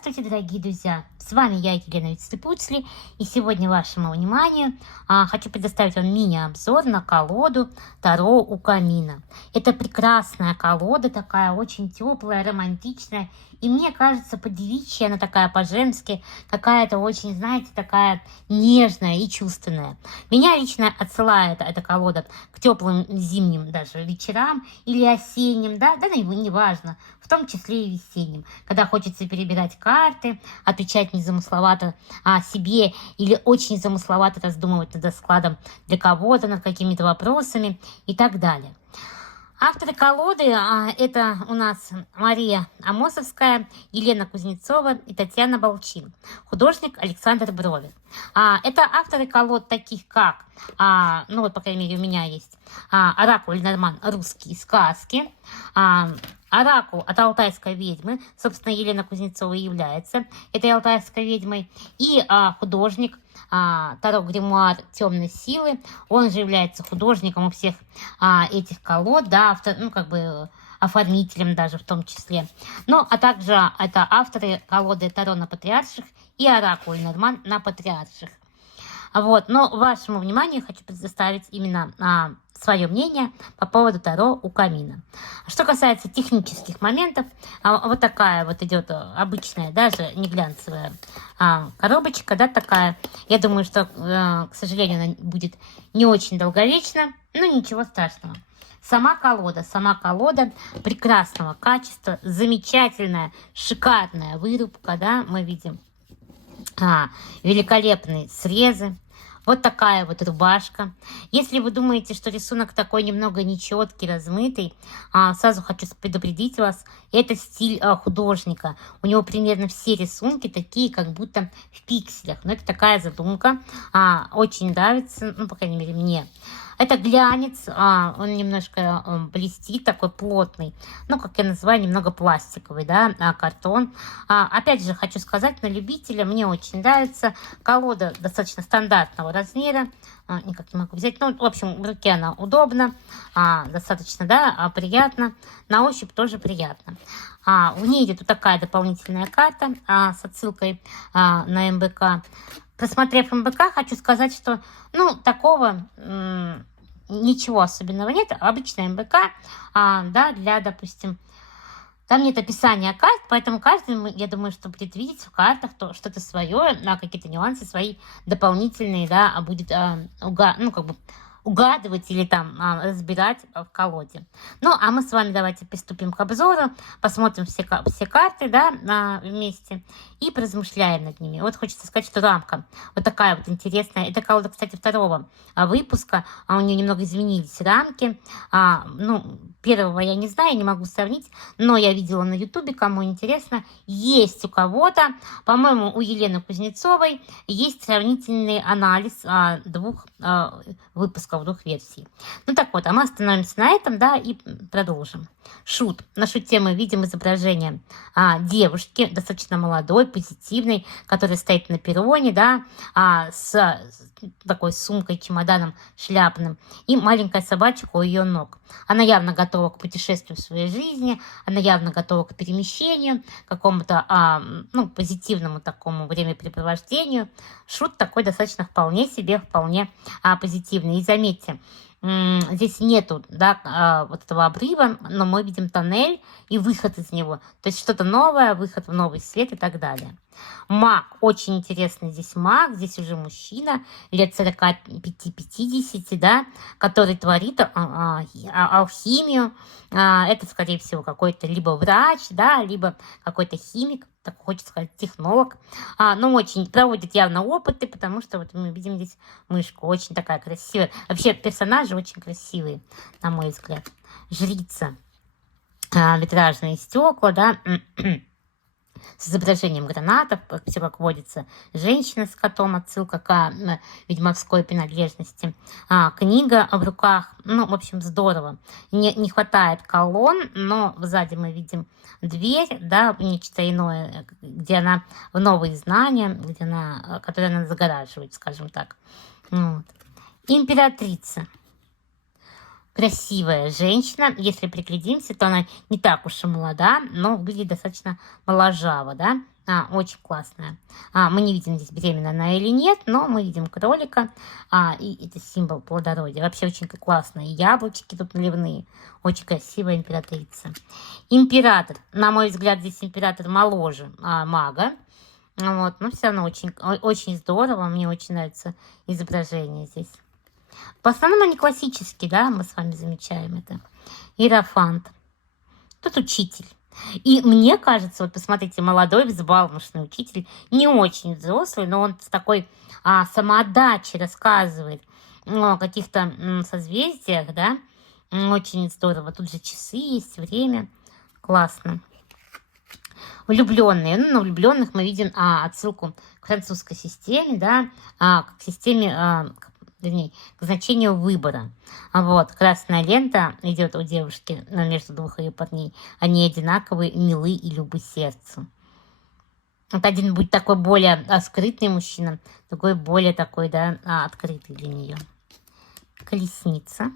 Здравствуйте, дорогие друзья! С вами я, Елена Вицепуцли, и сегодня вашему вниманию хочу предоставить вам мини-обзор на колоду Таро у камина. Это прекрасная колода, такая очень теплая, романтичная, и мне кажется, по-девичьи она такая по-женски, какая-то очень, знаете, такая нежная и чувственная. Меня лично отсылает эта колода к теплым зимним даже вечерам или осенним, да, не важно, в том числе и весенним, когда хочется перебирать карты, отвечать незамысловато о себе или очень замысловато раздумывать над раскладом для кого-то, над какими-то вопросами и так далее. Авторы колоды это у нас Мария Амосовская, Елена Кузнецова и Татьяна Балчин. Художник Александр Бровин. Это авторы колод таких как, ну вот по крайней мере у меня есть, Оракул Линорман «Русские сказки», Оракул от алтайской ведьмы, собственно, Елена Кузнецова является этой алтайской ведьмой, и художник Таро Гримуар «Темной силы», он же является художником у всех этих колод, да, оформителем даже в том числе. Ну, а также это авторы колоды Таро на патриарших и Оракул Линорман на патриарших. Вот, но вашему вниманию хочу предоставить именно свое мнение по поводу Таро у камина. Что касается технических моментов, вот такая вот идет обычная, даже не глянцевая коробочка, да, такая. Я думаю, что, к сожалению, она будет не очень долговечна, но ничего страшного. Сама колода прекрасного качества, замечательная, шикарная вырубка, да, мы видим. Великолепные срезы. Вот такая вот рубашка. Если вы думаете, что рисунок такой немного нечеткий, размытый, сразу хочу предупредить вас, это стиль художника. У него примерно все рисунки такие, как будто в пикселях. Но это такая задумка. Очень нравится, ну, по крайней мере, мне. Это глянец, он немножко блестит, такой плотный, ну, как я называю, немного пластиковый, да, картон. Опять же, хочу сказать, на любителя мне очень нравится. Колода достаточно стандартного размера, никак не могу взять, ну, в общем, в руке она удобна, достаточно, да, приятно, на ощупь тоже приятно. В ней идет вот такая дополнительная карта с отсылкой на МБК. Просмотрев МБК, хочу сказать, что, ну, такого ничего особенного нет. Обычная МБК, да, для, допустим, там нет описания карт, поэтому каждый, я думаю, что будет видеть в картах то что-то свое, какие-то нюансы свои дополнительные, да, будет, угадывать или там разбирать в колоде. Ну, а мы с вами давайте приступим к обзору, посмотрим все карты, да, вместе и поразмышляем над ними. Вот хочется сказать, что рамка вот такая вот интересная. Это колода, кстати, второго выпуска, у нее немного изменились рамки. Ну, первого я не знаю, не могу сравнить, но я видела на ютубе, кому интересно, есть у кого-то, по-моему, у Елены Кузнецовой есть сравнительный анализ двух выпусков, двух версий. Ну так вот, а мы остановимся на этом, да, и продолжим. Шут. На шуте мы видим изображение девушки, достаточно молодой, позитивной, которая стоит на перроне, да, с такой сумкой, чемоданом шляпным, и маленькая собачка у ее ног. Она явно готова к путешествию в своей жизни, она явно готова к перемещению, к какому-то, позитивному такому времяпрепровождению. Шут такой достаточно вполне себе, вполне позитивный. И заметьте, здесь нету, да, вот этого обрыва, но мы видим тоннель и выход из него. То есть что-то новое, выход в новый свет и так далее. Маг. Очень интересный здесь маг. Здесь уже мужчина лет 45-50, да, который творит алхимию. Это, скорее всего, какой-то либо врач, да, либо какой-то химик, так хочется сказать, технолог. Но очень проводит явно опыты, потому что вот мы видим здесь мышку. Очень такая красивая. Вообще персонажи очень красивые, на мой взгляд. Жрица. Витражные стекла, да, с изображением гранатов, все как водится, женщина с котом, отсылка к ведьмовской принадлежности, книга в руках, ну, в общем, здорово. Не хватает колонн, но сзади мы видим дверь, да, нечто иное, где она в новые знания, которые она загораживает, скажем так. Вот. Императрица. красивая женщина. Если приглядимся, то она не так уж и молода, но выглядит достаточно моложаво, да. Очень классная. Мы не видим здесь, беременна она или нет, но мы видим кролика, и это символ плодородия. Вообще очень классно. И яблочки тут наливные. Очень красивая императрица. Император. На мой взгляд, здесь император моложе мага. Вот, но все равно очень здорово. Мне очень нравится изображение здесь. В основном они классические, да, мы с вами замечаем это. Иерофант. Тут учитель. И мне кажется, вот посмотрите, молодой взбалмошный учитель, не очень взрослый, но он с такой самоотдачей рассказывает о каких-то созвездиях, да. Очень здорово. Тут же часы есть, время. Классно. Влюбленные. На влюбленных мы видим отсылку к французской системе, да, к системе, вернее, к значению выбора. Вот, красная лента идет у девушки между двух ее парней. Они одинаковые, милы и любы сердцу. Вот один будет такой более скрытный мужчина, другой более такой, да, открытый для нее. Колесница.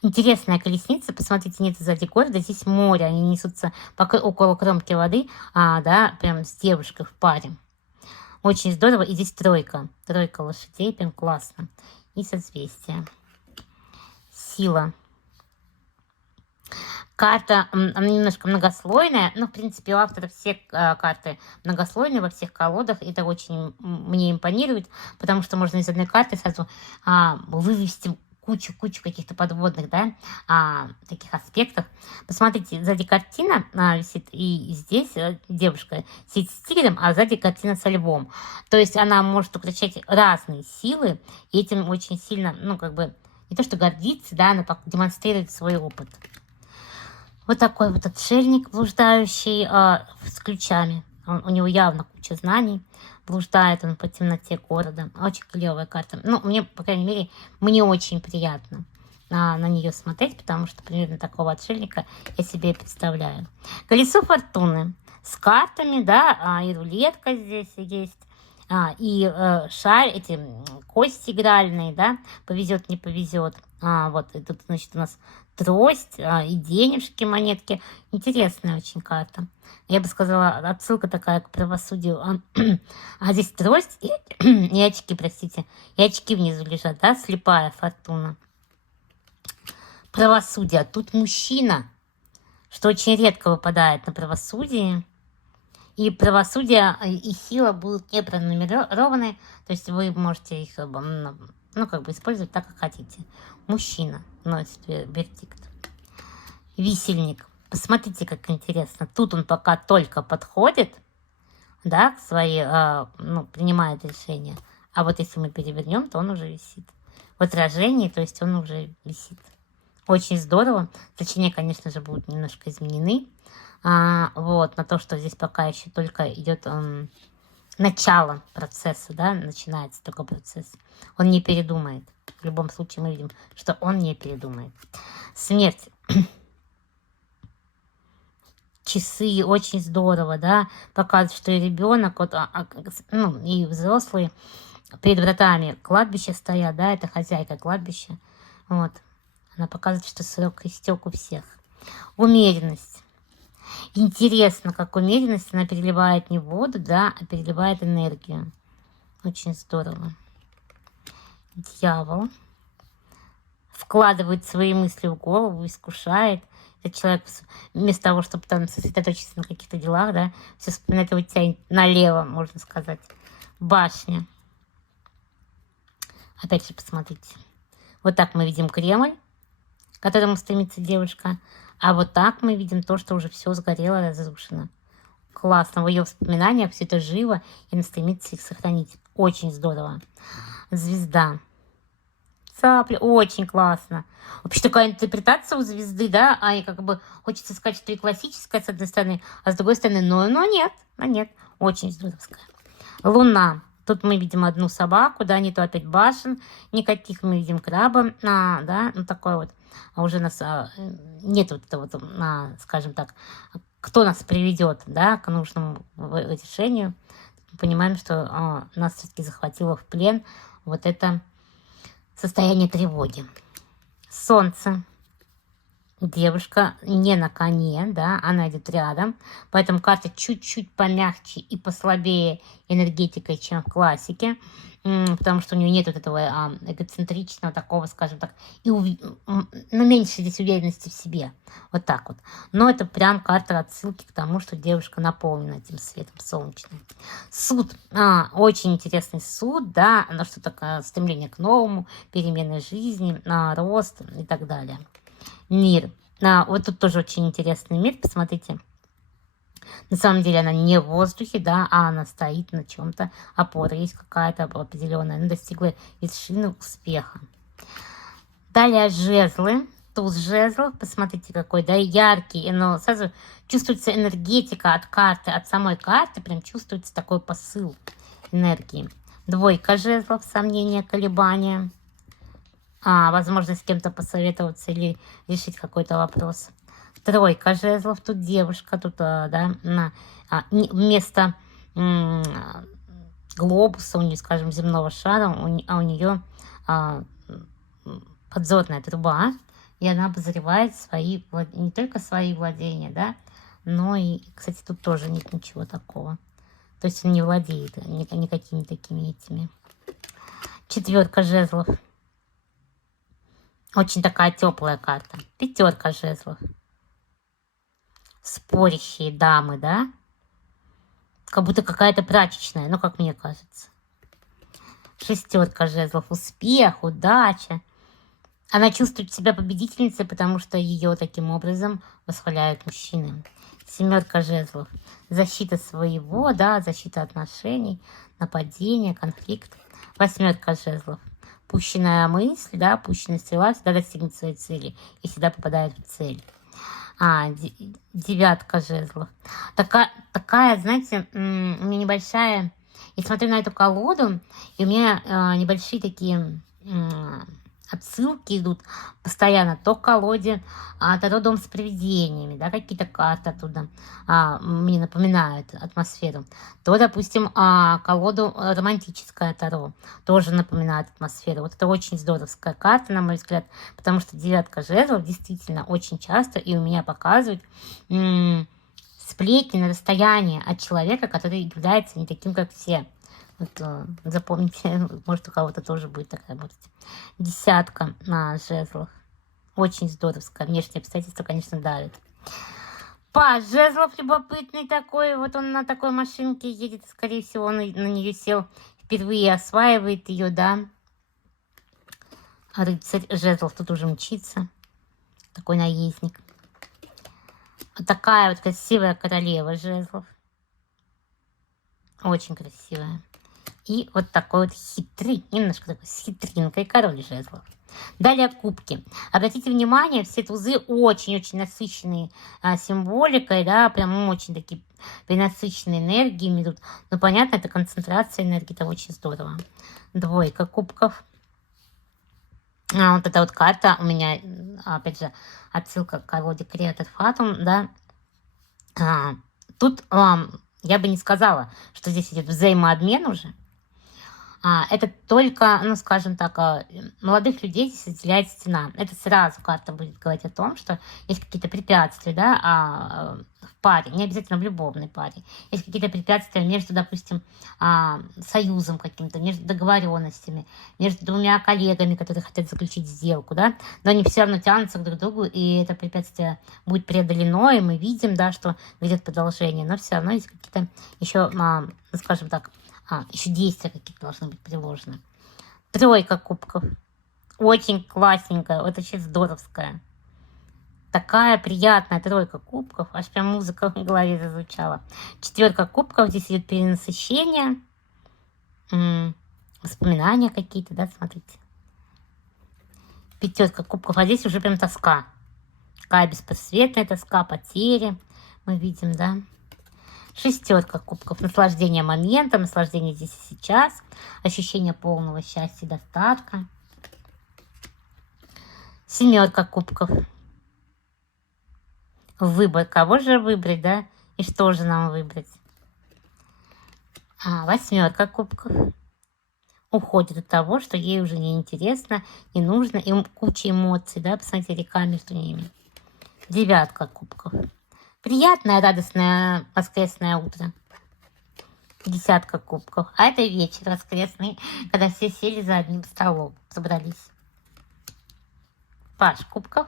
Интересная колесница. Посмотрите, нет сзади города, здесь море. Они несутся около кромки воды, да, прям с девушкой в паре. Очень здорово. И здесь тройка. Тройка лошадей. Прям классно. И созвездие. Сила. Карта, она немножко многослойная. Но, в принципе, у автора все карты многослойные во всех колодах. Это очень мне импонирует. Потому что можно из одной карты сразу вывести кучу каких-то подводных, да, таких аспектов. Посмотрите, сзади картина висит, и здесь девушка сидит с тигром, а сзади картина со львом. То есть она может включать разные силы, и этим очень сильно, ну, как бы, не то что гордиться, да, она демонстрирует свой опыт. Вот такой вот отшельник, блуждающий с ключами. У него явно куча знаний. Блуждает он по темноте города. Очень клевая карта. Ну, мне, по крайней мере, мне очень приятно на нее смотреть, потому что примерно такого отшельника я себе и представляю. Колесо фортуны с картами, да, и рулетка здесь есть, и шарь, эти кости игральные, да, повезет, не повезет. Вот, и тут, значит, у нас трость, и денежки, монетки. Интересная очень карта. Я бы сказала, отсылка такая к правосудию. Здесь трость и очки, простите. И очки внизу лежат, да, слепая фортуна. Правосудие. А тут мужчина, что очень редко выпадает на правосудии. И правосудие и сила будут не пронумерованы. То есть вы можете их, ну, как бы использовать так, как хотите. Мужчина носит вердикт. Висельник. Посмотрите, как интересно. Тут он пока только подходит, да, к своей, ну, принимает решение. А вот если мы перевернем, то он уже висит. В отражении, то есть он уже висит. Очень здорово. Значения, конечно же, будут немножко изменены. Вот, на то, что здесь пока еще только идет начало процесса, да, начинается только процесс. Он не передумает. В любом случае мы видим, что он не передумает. Смерть. Часы, очень здорово, да, показывает, что и ребенок, вот, ну, и взрослые перед вратами кладбища стоят, да, это хозяйка кладбища, вот, она показывает, что срок истек у всех. Умеренность. Интересно, как умеренность, она переливает не воду, да, а переливает энергию. Очень здорово. Дьявол. Вкладывает свои мысли в голову, искушает. Этот человек вместо того, чтобы там сосредоточиться на каких-то делах, да, все вспоминает, его тянет налево, можно сказать. Башня. Опять же, посмотрите. Вот так мы видим Кремль, к которому стремится девушка. А вот так мы видим то, что уже все сгорело, разрушено. Классно. В ее воспоминаниях все это живо, и она стремится их сохранить. Очень здорово. Звезда. Цапля. Очень классно. Вообще такая интерпретация у звезды, да, и как бы хочется сказать, что и классическая, с одной стороны, а с другой стороны, но нет. Очень здоровская. Луна. Тут мы видим одну собаку, да, не то опять башен, никаких мы видим краба, да, ну такой вот, уже нас нет вот этого, скажем так, кто нас приведет, да, к нужному решению. Мы понимаем, что нас все-таки захватило в плен вот это состояние тревоги. Солнце. Девушка не на коне, да, она идет рядом, поэтому карта чуть-чуть помягче и послабее энергетикой, чем в классике, потому что у нее нет вот этого эгоцентричного такого, скажем так, ну, меньше здесь уверенности в себе, вот так вот. Но это прям карта отсылки к тому, что девушка наполнена этим светом солнечным. Суд, очень интересный суд, да, но что такое стремление к новому, перемены жизни, рост и так далее. Мир. Вот тут тоже очень интересный мир, посмотрите. На самом деле она не в воздухе, да, а она стоит на чем-то, опора есть какая-то определенная. Она достигла вершины успеха. Далее жезлы. Туз жезлов, посмотрите какой, да, яркий, но сразу чувствуется энергетика от карты, от самой карты, прям чувствуется такой посыл энергии. Двойка жезлов, сомнения, колебания. Возможно, с кем-то посоветоваться или решить какой-то вопрос. Тройка жезлов, тут девушка, тут, да, вместо глобуса, у нее, скажем, земного шара, у нее подзорная труба, и она обозревает свои, не только свои владения, да, но и, кстати, тут тоже нет ничего такого. То есть он не владеет никакими такими этими. Четверка жезлов. Очень такая теплая карта. Пятерка жезлов. Спорящие дамы, да? Как будто какая-то прачечная, ну, как мне кажется. Шестерка жезлов. Успех, удача. Она чувствует себя победительницей, потому что ее таким образом восхваляют мужчины. Семерка жезлов. Защита своего, да, защита отношений, нападение, конфликт. Восьмерка жезлов. Пущенная мысль, да, пущенная стрела всегда достигнет своей цели и всегда попадает в цель. Девятка жезлов. Такая, знаете, у меня небольшая... Я смотрю на эту колоду, и у меня небольшие такие отсылки идут постоянно. То к колоде, то дом с привидениями, да, какие-то карты оттуда мне напоминают атмосферу. То, допустим, колоду романтическое таро тоже напоминает атмосферу. Вот это очень здоровская карта, на мой взгляд, потому что девятка жезлов действительно очень часто и у меня показывает сплетни на расстоянии от человека, который является не таким, как все. Вот, запомните, может, у кого-то тоже будет такая быть. Десятка на жезлах. Очень здоровская. Внешние обстоятельства, конечно, давят. Паж жезлов любопытный такой. Вот он на такой машинке едет. Скорее всего, он на нее сел впервые, осваивает ее, да. Рыцарь жезлов тут уже мчится. Такой наездник. Вот такая вот красивая королева жезлов. Очень красивая. И вот такой вот хитрый, немножко такой с хитринкой король жезлов. Далее кубки. Обратите внимание, все тузы очень-очень насыщенные символикой, да, прям очень такие перенасыщенные энергиями идут. Но понятно, это концентрация энергии, это очень здорово. Двойка кубков. Вот эта вот карта у меня, опять же, отсылка к колоде Creator Fatum, да. Тут я бы не сказала, что здесь идет взаимообмен уже. Это только, ну, скажем так, молодых людей здесь разделяет стена. Это сразу карта будет говорить о том, что есть какие-то препятствия, да, в паре, не обязательно в любовной паре. Есть какие-то препятствия между, допустим, союзом каким-то, между договоренностями, между двумя коллегами, которые хотят заключить сделку, да, но они все равно тянутся друг к другу, и это препятствие будет преодолено, и мы видим, да, что идет продолжение, но все равно есть какие-то еще, скажем так, еще действия какие-то должны быть приложены. Тройка кубков. Очень классненькая. Вот вообще здоровская. Такая приятная тройка кубков. Аж прям музыка в голове зазвучала. Четверка кубков. Здесь идет перенасыщение. Воспоминания какие-то, да, смотрите. Пятерка кубков. А здесь уже прям тоска. Такая беспросветная тоска, потери. Мы видим, да. Шестерка кубков. Наслаждение моментом, наслаждение здесь и сейчас. Ощущение полного счастья и достатка. Семерка кубков. Выбор. Кого же выбрать, да? И что же нам выбрать? Восьмерка кубков. уходит от того, что ей уже не интересно, не нужно, и куча эмоций, да, посмотрите, река между ними. 9 кубков. Приятное, радостное воскресное утро. 10 кубков. А это вечер воскресный, когда все сели за одним столом, собрались. Паш кубков.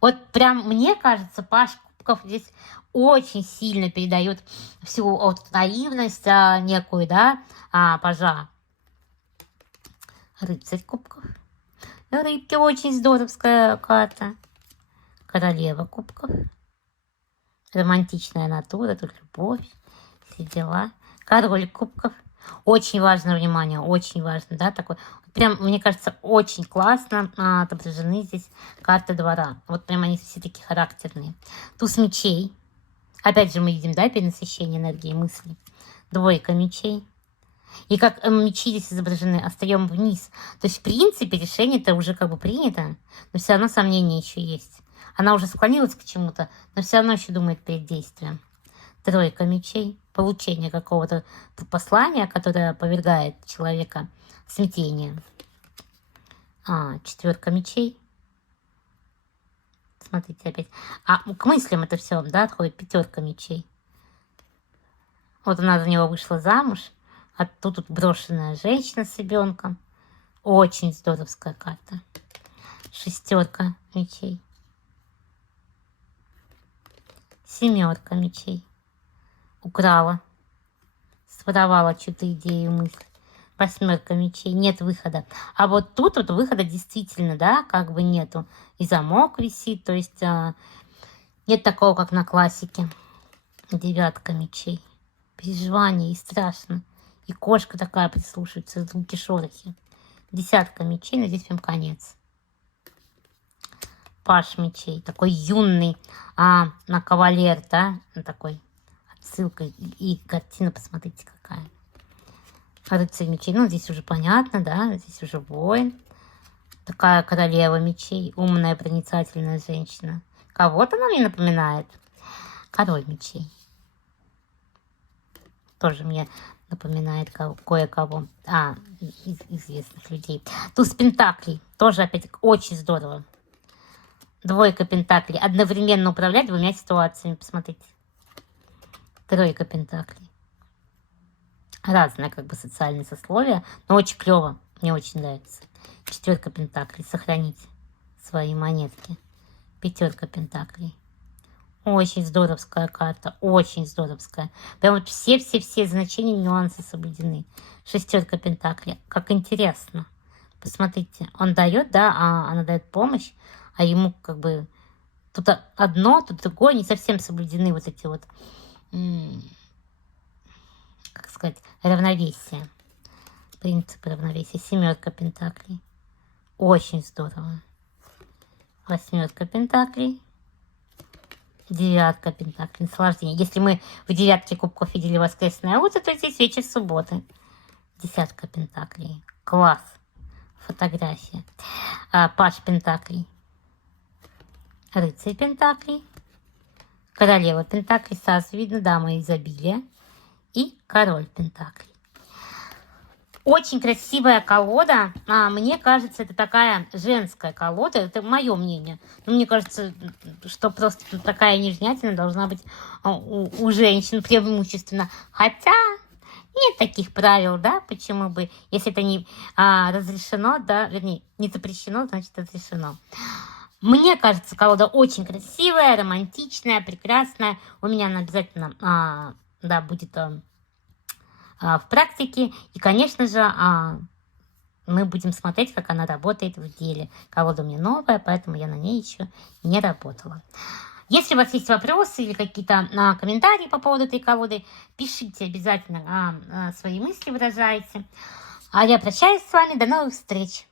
Вот прям, мне кажется, Паш кубков здесь очень сильно передает всю вот наивность некую, да, пажа. Рыцарь кубков. Рыбки очень здоровская карта. Королева кубков. Романтичная натура, тут любовь, все дела. Король кубков. Очень важно внимание, очень важно, да, такой. Прям, мне кажется, очень классно отображены здесь карты двора. Вот прям они все такие характерные. Туз мечей. Опять же мы видим, да, перенасыщение энергии мысли. 2 мечей. И как мечи здесь изображены, остаем вниз. То есть, в принципе, решение-то уже как бы принято, но все равно сомнения еще есть. Она уже склонилась к чему-то, но все равно еще думает перед действием. 3 мечей. Получение какого-то послания, которое повергает человека в смятение. 4 мечей. Смотрите опять. К мыслям это все, да, отходит 5 мечей. Вот она за него вышла замуж. А тут брошенная женщина с ребенком. Очень здоровская карта. 6 мечей. 7 мечей. Украла. Своровала чью-то идею и мысль. 8 мечей. Нет выхода. А вот тут вот выхода действительно, да, как бы нету. И замок висит. То есть нет такого, как на классике. 9 мечей. Переживание и страшно. И кошка такая прислушивается, звуки, шорохи. 10 мечей, но здесь прям конец. Паш мечей, такой юный, на кавалер, да, такой отсылка. И картина, посмотрите, какая. Рыцарь мечей, ну, здесь уже понятно, да, здесь уже воин. Такая королева мечей, умная, проницательная женщина. Кого-то она мне напоминает. Король мечей. Тоже мне напоминает кое-кого. Из известных людей. Туз пентаклей. Тоже, опять, очень здорово. 2 пентаклей. Одновременно управлять 2 ситуациями. Посмотрите. 3 пентаклей. Разное, как бы, социальное сословие. Но очень клево. Мне очень нравится. 4 пентаклей. Сохранить свои монетки. 5 пентаклей. Очень здоровская карта, очень здоровская. Прям вот все значения, нюансы соблюдены. 6 пентаклей. Как интересно. Посмотрите, он дает, да, она дает помощь, а ему как бы тут одно, тут другое, не совсем соблюдены вот эти вот, как сказать, равновесие. Принцип равновесия. 7 пентаклей. Очень здорово. 8 пентаклей. 9 пентаклей. Наслаждение. Если мы в 9 кубков видели воскресное утро, то здесь вечер субботы. 10 пентаклей. Класс. Фотография. Паш пентаклей. Рыцарь пентаклей. Королева пентаклей. Сразу видно, дама изобилия. И король пентаклей. Очень красивая колода. Мне кажется, это такая женская колода. Это мое мнение. Но мне кажется, что просто такая нежнятина должна быть у женщин преимущественно. Хотя нет таких правил, да, почему бы, если это не разрешено, да, вернее, не запрещено, значит разрешено. Мне кажется, колода очень красивая, романтичная, прекрасная. У меня она обязательно, да, будет в практике. И, конечно же, мы будем смотреть, как она работает в деле. Колода у меня новая, поэтому я на ней еще не работала. Если у вас есть вопросы или какие-то комментарии по поводу этой колоды, пишите обязательно, свои мысли выражайте. А я прощаюсь с вами. До новых встреч!